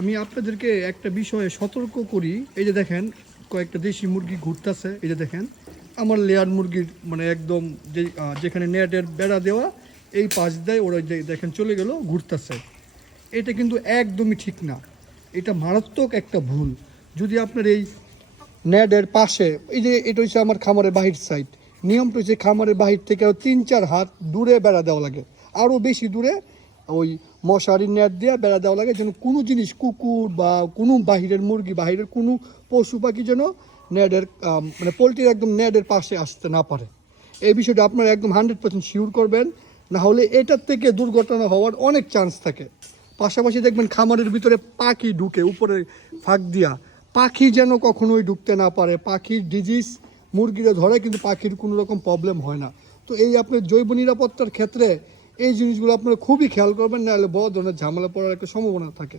আমি আপনাদেরকে একটা বিষয়ে সতর্ক করি। এই যে দেখেন কয়েকটা দেশি মুরগি ঘুরতেছে, এই যে দেখেন আমার লেয়ার মুরগির মানে একদম যে যেখানে নেটের বেড়া দেওয়া এই পাশ দেয় ওরা যে দেখেন চলে গেল ঘুরতেছে। এটা কিন্তু একদমই ঠিক না, এটা মারাত্মক একটা ভুল। যদি আপনার এই নেটের পাশে এই যে এটা হচ্ছে আমার খামারের বাহির সাইড, নিয়মটা হচ্ছে খামারের বাহির থেকে 3-4 হাত দূরে বেড়া দেওয়া লাগে, আরও বেশি দূরে ওই মশারির নেট দিয়ে বেড়া দেওয়া লাগে, যেন কোনো জিনিস কুকুর বা কোনো বাহিরের মুরগি বাহিরের কোনো পশু পাখি যেন নেটের মানে পোলট্রির একদম নেটের পাশে আসতে না পারে। এই বিষয়টা আপনারা একদম 100% শিওর করবেন, না হলে এটার থেকে দুর্ঘটনা হওয়ার অনেক চান্স থাকে। পাশাপাশি দেখবেন খামারের ভিতরে পাখি ঢুকে উপরে ফাঁক দিয়া, পাখি যেন কখনোই ঢুকতে না পারে। পাখির ডিজিজ মুরগিরা ধরে কিন্তু পাখির কোনো রকম প্রবলেম হয় না। তো এই আপনার জৈব নিরাপত্তার ক্ষেত্রে এই জিনিসগুলো আপনারা খুবই খেয়াল করবেন, নাহলে বড় ধরনের ঝামেলা পড়ার একটা সম্ভাবনা থাকে।